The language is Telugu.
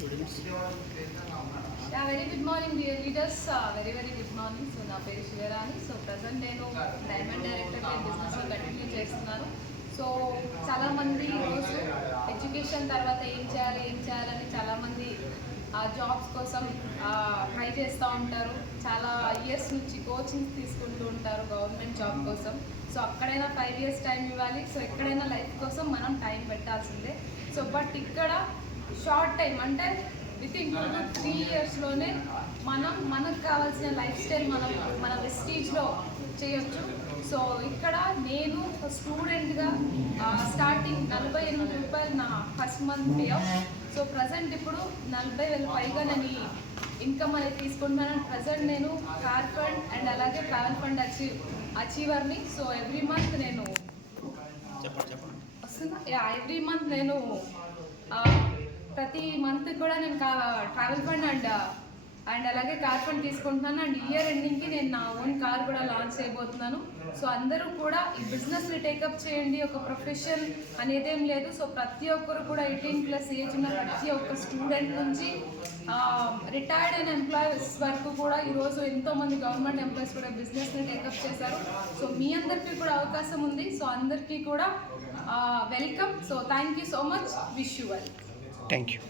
Yeah, very good morning, dear leaders. Very good morning. So, నా పేరు శివరాణి. సో ప్రజెంట్ నేను డైమండ్ డైరెక్టర్గా బిజినెస్లో కంటిన్యూ చేస్తున్నాను. సో చాలామంది ఈరోజు ఎడ్యుకేషన్ తర్వాత ఏం చేయాలని చాలామంది జాబ్స్ కోసం ట్రై చేస్తూ ఉంటారు. చాలా ఇయర్స్ నుంచి కోచింగ్ తీసుకుంటూ ఉంటారు గవర్నమెంట్ జాబ్ కోసం. సో అక్కడైనా 5 years టైం ఇవ్వాలి. సో ఎక్కడైనా లైఫ్ కోసం మనం టైం పెట్టాల్సిందే. సో బట్ ఇక్కడ షార్ట్ టైం అంటే వితిన్ 2 to 3 yearsలోనే మనకు కావాల్సిన లైఫ్ స్టైల్ మన వెస్టీజ్లో చేయొచ్చు. సో ఇక్కడ నేను స్టూడెంట్గా స్టార్టింగ్ 48 రూపాయలు నా first month pay off. So present ఇప్పుడు 40,000 పైగా నేను ఇన్కమ్ అనేది తీసుకుంటున్నాను. ప్రజెంట్ నేను కార్ ఫండ్ అండ్ అలాగే ట్రావెల్ ఫండ్ అచీవర్ని. సో ఎవ్రీ మంత్ నేను ఎవ్రీ మంత్ నేను ప్రతి మంత్ కూడా నేను ట్రావెల్ ఫండ్ అండ్ అలాగే కార్ ఫండ్ తీసుకుంటున్నాను. అండ్ ఇయర్ ఎండింగ్కి నేను నా ఓన్ కార్ కూడా లాంచ్ చేయబోతున్నాను. సో అందరూ కూడా ఈ బిజినెస్ని టేకప్ చేయండి. ఒక ప్రొఫెషన్ అనేదేం లేదు. సో ప్రతి ఒక్కరు కూడా 18+ ఏజ్ ఉన్న ప్రతి ఒక్క స్టూడెంట్ నుంచి రిటైర్డ్ అయిన ఎంప్లాయీస్ వరకు కూడా ఈరోజు ఎంతోమంది గవర్నమెంట్ ఎంప్లాయీస్ కూడా బిజినెస్ని టేకప్ చేశారు. సో మీ అందరికీ కూడా అవకాశం ఉంది. సో అందరికీ కూడా welcome. So thank you so much. Wish you well. Thank you.